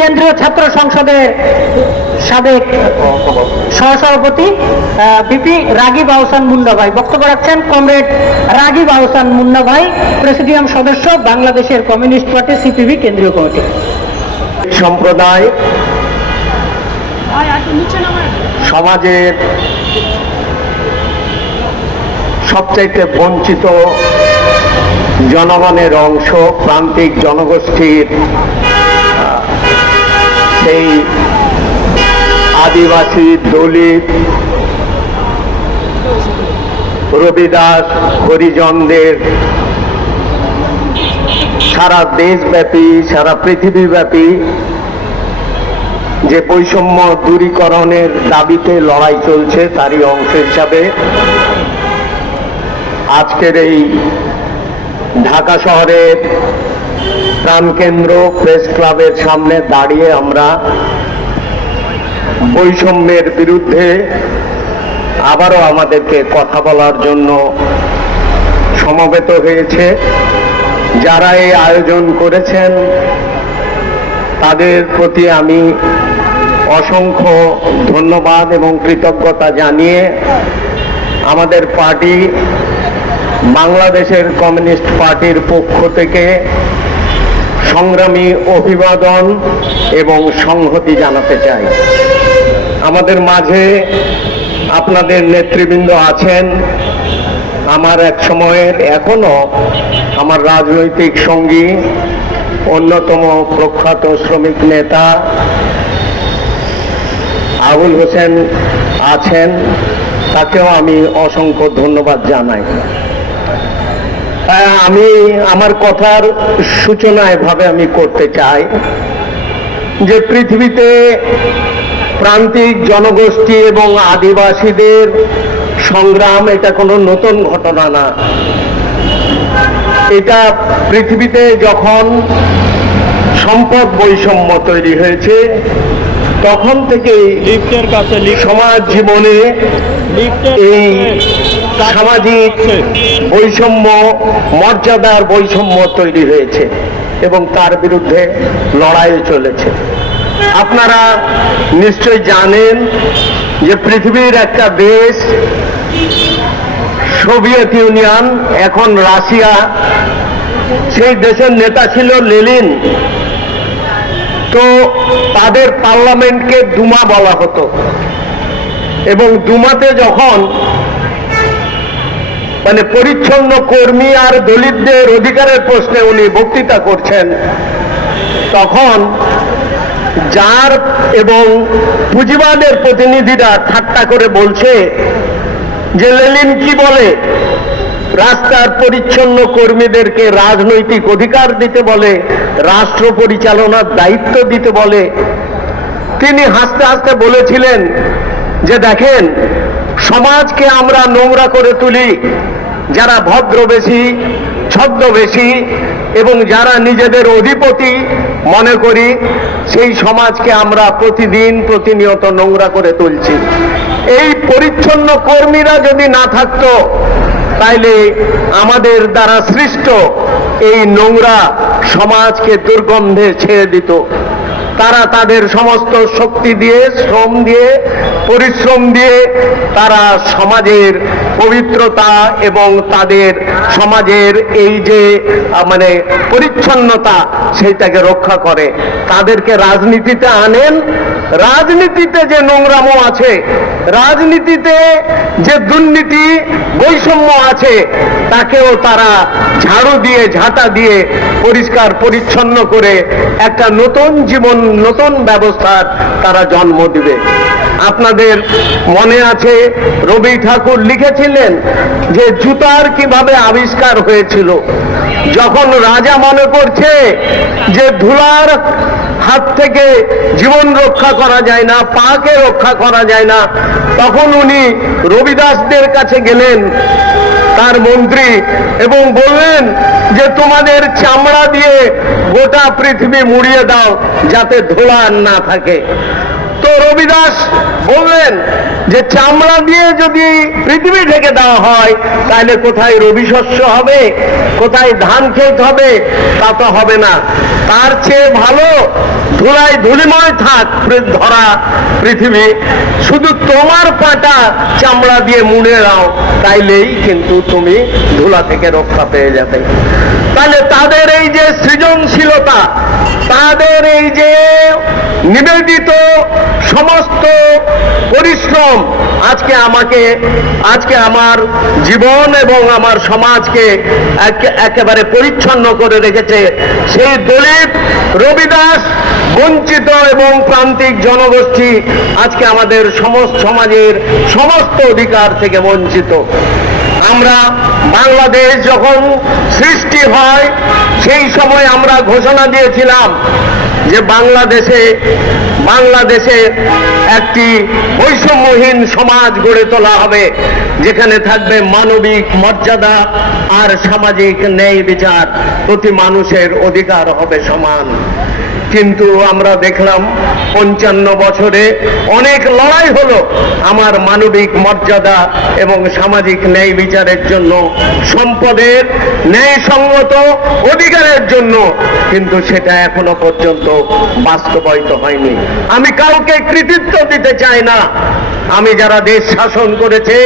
কেন্দ্রীয় ছাত্র সংসদের সাবেক সহসভাপতি বিপি রাগিব আহসান মুন্না ভাই বক্তব্য রাখছেন। কমরেড রাগিব আহসান মুন্না ভাই, প্রেসিডিয়াম সদস্য, বাংলাদেশের কমিউনিস্ট পার্টি সিপিবি কেন্দ্রীয় কমিটি। সম্প্রদায় সমাজের সবচাইতে বঞ্চিত জনগণের অংশ, প্রান্তিক জনগোষ্ঠীর সেই আদিবাসী, দলিত, রবিদাস, হরিজনদের সারা দেশব্যাপী, সারা পৃথিবীব্যাপী যে বৈষম্য দূরীকরণের দাবিতে লড়াই চলছে, তারই অংশ হিসাবে আজকের এই ঢাকা শহরের প্রাণকেন্দ্র প্রেস ক্লাবের সামনে দাঁড়িয়ে আমরা বৈষম্যের বিরুদ্ধে আবারও আমাদেরকে কথা বলার জন্য সমবেত হয়েছে। যারা এই আয়োজন করেছেন তাদের প্রতি আমি অসংখ্য ধন্যবাদ এবং কৃতজ্ঞতা জানিয়ে আমাদের পার্টি, বাংলাদেশের কমিউনিস্ট পার্টির পক্ষ থেকে সংগ্রামী অভিবাদন এবং সংহতি জানাতে চাই। আমাদের মাঝে আপনাদের নেতৃবৃন্দ আছেন, আমার এক সময়ের, এখনো আমার রাজনৈতিক সঙ্গী, অন্যতম প্রখ্যাত শ্রমিক নেতা আবুল হোসেন আছেন, তাকেও আমি অসংখ্য ধন্যবাদ জানাই। আমি আমার কথার সূচনা এভাবে আমি করতে চাই যে পৃথিবীতে প্রান্তিক জনগোষ্ঠী এবং আদিবাসীদের সংগ্রাম এটা কোনো নতুন ঘটনা না। এটা পৃথিবীতে যখন সম্পদ বৈষম্য তৈরি হয়েছে তখন থেকেই সমাজ জীবনে এই সামাজিক বৈষম্য, মর্যাদার বৈষম্য তৈরি হয়েছে এবং তার বিরুদ্ধে লড়াই চলেছে। আপনারা নিশ্চয় জানেন যে পৃথিবীর একটা দেশ সোভিয়েত ইউনিয়ন, এখন রাশিয়া, সেই দেশের নেতা ছিল লেনিন। তো তাদের পার্লামেন্টকে দুমা বলা হতো এবং দুমাতে যখন পরিচ্ছন্ন কর্মী আর দলিতদের অধিকারের প্রশ্নে উনি বক্তৃতা করছেন, তখন জার এবং পুঁজিবাদের প্রতিনিধিরা ঠাট্টা করে বলছে যে লেনিন কি বলে, রাস্তার পরিচ্ছন্ন কর্মীদেরকে রাজনৈতিক অধিকার দিতে বলে, রাষ্ট্র পরিচালনার দায়িত্ব দিতে বলে। তিনি হাসতে হাসতে বলেছিলেন যে দেখেন, সমাজকে আমরা নোংরা করে তুলি যারা ভদ্রবেশী, ছদ্মবেশী এবং যারা নিজেদের অধিপতি মনে করি, সেই সমাজকে আমরা প্রতিদিন প্রতিনিয়ত নোংরা করে তুলছি। এই পরিচ্ছন্ন কর্মীরা যদি না থাকতো তাইলে আমাদের দ্বারা সৃষ্ট এই নোংরা সমাজকে দুর্গন্ধে ছেড়ে দিত। তারা তাদের সমস্ত শক্তি দিয়ে, শ্রম দিয়ে, পরিশ্রম দিয়ে তারা সমাজের পবিত্রতা এবং তাদের সমাজের এই যে পরিচ্ছন্নতা সেইটাকে রক্ষা করে। তাদেরকে রাজনীতিতে আনেন, রাজনীতিতে যে নোংরামো আছে, রাজনীতিতে যে দুর্নীতি বৈষম্য আছে, তাকেও তারা ঝাড়ু দিয়ে, ঝাঁটা দিয়ে পরিষ্কার পরিচ্ছন্ন করে একটা নতুন জীবন, নতুন ব্যবস্থার তারা জন্ম দিবে। আপনাদের মনে আছে রবি ঠাকুর লিখেছিলেন যে জুতার কিভাবে আবিষ্কার হয়েছিল। যখন রাজা মনে করছে যে ধুলার হাত থেকে জীবন রক্ষা করা যায় না, পাকে রক্ষা করা যায় না, তখন উনি রবিদাসদের কাছে গেলেন, তার মন্ত্রী, এবং বললেন যে তোমাদের চামড়া দিয়ে গোটা পৃথিবী মুড়িয়ে দাও যাতে ধুলা না থাকে। তো রবিদাস বললেন যে চামড়া দিয়ে যদি পৃথিবী ঢেকে দেওয়া হয় তাহলে কোথায় রবি শস্য হবে, কোথায় ধান ক্ষেত হবে? তা তো হবে না। তার চেয়ে ভালো ধুলায় ধুলিময় থাক ধরা পৃথিবী, শুধু তোমার পাটা চামড়া দিয়ে মুড়ে নাও, তাইলেই কিন্তু তুমি ধুলা থেকে রক্ষা পেয়ে যাবে। তাহলে তাদের এই যে সৃজনশীলতা, তাদের এই যে নিবেদিত সমস্ত পরিশ্রম আজকে আমার জীবন এবং আমার সমাজকে একেবারে পরিচ্ছন্ন করে রেখেছে। সেই দলিত, রবিদাস, বঞ্চিত এবং প্রান্তিক জনগোষ্ঠী আজকে আমাদের সমাজের সমস্ত অধিকার থেকে বঞ্চিত। আমরা বাংলাদেশ যখন সৃষ্টি হয় সেই সময় আমরা ঘোষণা দিয়েছিলাম যে বাংলাদেশে একটি বৈষম্যহীন সমাজ গড়ে তোলা হবে, যেখানে থাকবে মানবিক মর্যাদা আর সামাজিক ন্যায় বিচার, প্রতি মানুষের অধিকার হবে সমান। কিন্তু আমরা দেখলাম 55 বছরে অনেক লড়াই হলো আমার মানবিক মর্যাদা এবং সামাজিক ন্যায় বিচারের জন্য, সম্পদের ন্যায়সঙ্গত অধিকারের জন্য, কিন্তু সেটা এখনো পর্যন্ত বাস্তবায়িত হয়নি। আমি কাউকে কৃতিত্ব দিতে চাই না, আমি যারা দেশ শাসন করেছে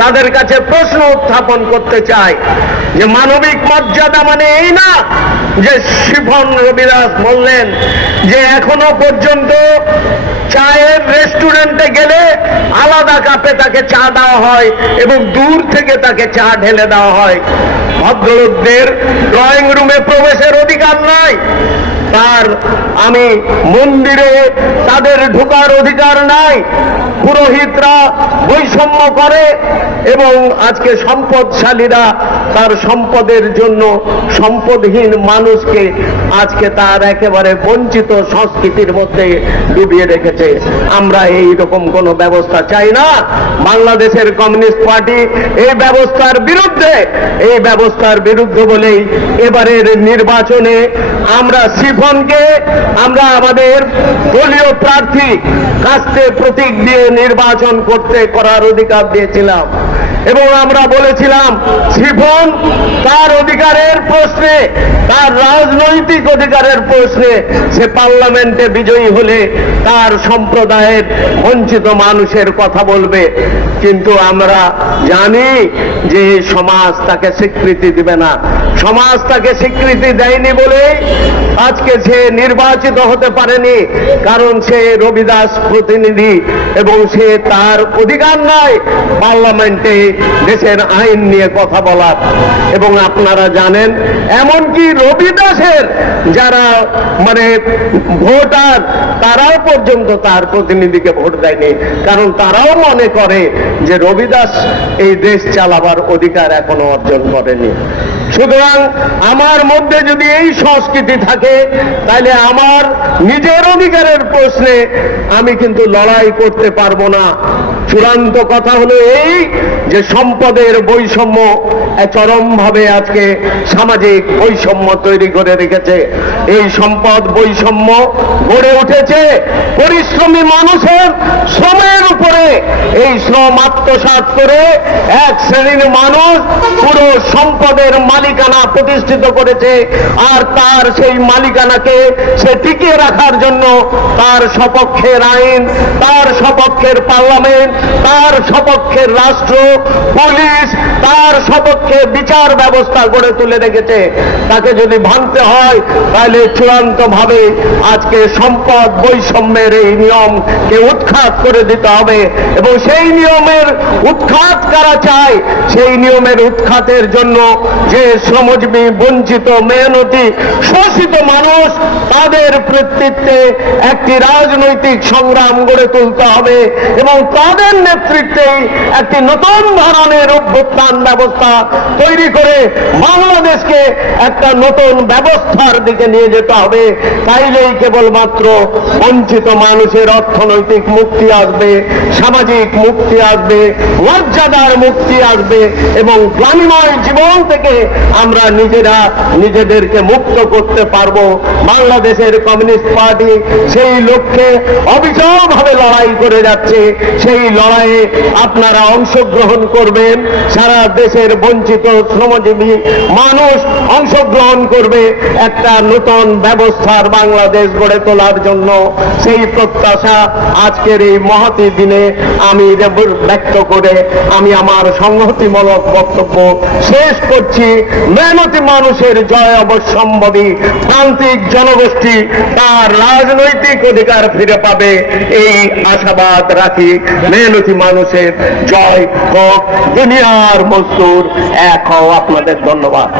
তাদের কাছে প্রশ্ন উত্থাপন করতে চাই যে মানবিক মর্যাদা মানে এই না যে শিফন রবিদাস বললেন যে এখনো পর্যন্ত চায়ের রেস্টুরেন্টে গেলে আলাদা কাপে তাকে চা দেওয়া হয় এবং দূর থেকে তাকে চা ঢেলে দেওয়া হয়। ভদ্রলোকদের ড্রয়িং রুমে প্রবেশের অধিকার নাই, আমি মন্দিরে তাদের ঢোকার অধিকার নাই। পুরোহিতরা বৈষম্য করে এবং আজকে সম্পদশালীরা তার সম্পদের জন্য সম্পদহীন মানুষকে আজকে তার একেবারে বঞ্চিত সংস্কৃতির মধ্যে ডুবিয়ে রেখেছে। আমরা এই রকম কোনো ব্যবস্থা চাই না। বাংলাদেশের কমিউনিস্ট পার্টি এই ব্যবস্থার বিরুদ্ধে বলেই এবারের নির্বাচনে আমরা শিফনকে আমরা আমাদের দলীয় প্রার্থী কাস্তে প্রতীক দিয়ে নির্বাচন করার অধিকার দিয়েছিলাম এবং আমরা বলেছিলাম শিফন তার অধিকারের প্রশ্নে, তার রাজনৈতিক অধিকারের প্রশ্নে সে পার্লামেন্টে বিজয়ী হলে তার সম্প্রদায়ের বঞ্চিত মানুষের কথা বলবে। কিন্তু আমরা জানি যে সমাজ তাকে স্বীকৃতি দিবে না। সমাজ তাকে স্বীকৃতি দেয়নি বলেই আজকে সে নির্বাচিত হতে পারেনি, কারণ সে রবিদাস প্রতিনিধি এবং সে তার অধিকার নাই পার্লামেন্টে দেশের আইন নিয়ে কথা বলার। এবং আপনারা জানেন এমনকি রবিদাসের যারা ভোটার তারাও পর্যন্ত তার প্রতিনিধিকে ভোট দেয়নি, কারণ তারাও মনে করে যে রবিদাস এই দেশ চালাবার অধিকার এখনো অর্জন করেনি। সুতরাং আমার মধ্যে যদি এই সংস্কৃতি থাকে তাহলে আমার নিজের অধিকারের প্রশ্নে আমি কিন্তু লড়াই করতে পারবো না। চূড়ান্ত কথা হলো এই যে সম্পদের বৈষম্য চরমভাবে আজকে সামাজিক বৈষম্য তৈরি করে রেখেছে। এই সম্পদ বৈষম্য গড়ে উঠেছে পরিশ্রমী মানুষের শ্রমের উপরে। এই শ্রম আত্মসাৎ করে এক শ্রেণীর মানুষ পুরো সম্পদের মালিকানা প্রতিষ্ঠিত করেছে, আর তার সেই মালিকানাকে সে টিকিয়ে রাখার জন্য তার সপক্ষের আইন, তার সপক্ষের পার্লামেন্ট, তার সপক্ষের রাষ্ট্র, পুলিশ, তার সপক্ষে বিচার ব্যবস্থা গড়ে তুলে রেখেছে। তাকে যদি ভাঙতে হয় তাহলে চূড়ান্তভাবে আজকে সম্পদ বৈষম্যের এই নিয়মকে উৎখাত করে দিতে হবে এবং সেই নিয়মের উৎখাত কারা চায়, সেই নিয়মের উৎখাতের জন্য যে শ্রমজীবী বঞ্চিত মেহনতি শোষিত মানুষ তাদের কর্তৃত্বে একটি রাজনৈতিক সংগ্রাম গড়ে তুলতে হবে এবং তাদের তাদের নেতৃত্বেই একটি নতুন ধরনের অভ্যুত্থান ব্যবস্থা তৈরি করে বাংলাদেশকে একটা নতুন ব্যবস্থার দিকে নিয়ে যেতে হবে। তাইলেই কেবলমাত্র বঞ্চিত মানুষের অর্থনৈতিক মুক্তি আসবে, সামাজিক মুক্তি আসবে, মর্যাদার মুক্তি আসবে এবং গ্লানিময় জীবন থেকে আমরা নিজেদেরকে মুক্ত করতে পারবো। বাংলাদেশের কমিউনিস্ট পার্টি সেই লক্ষ্যে অবিচলভাবে লড়াই করে যাচ্ছে। সেই লড়াইয়ে আপনারা অংশগ্রহণ করবেন, সারা দেশের বঞ্চিত শ্রমজীবী মানুষ অংশগ্রহণ করবে একটা নতুন ব্যবস্থার বাংলাদেশ গড়ে তোলার জন্য। সেই প্রত্যাশা আজকের এই মহতী দিনে আমি ব্যক্ত করে আমি আমার সংহতিমূলক বক্তব্য শেষ করছি। মেহনতি মানুষের জয় অবশ্যম্ভাবী, প্রান্তিক জনগোষ্ঠী তার রাজনৈতিক অধিকার ফিরে পাবে এই আশাবাদ রাখি। মেহনতি মানুষের জয় হোক, দুনিয়ার মজদুর এক হও। আপনাদের ধন্যবাদ।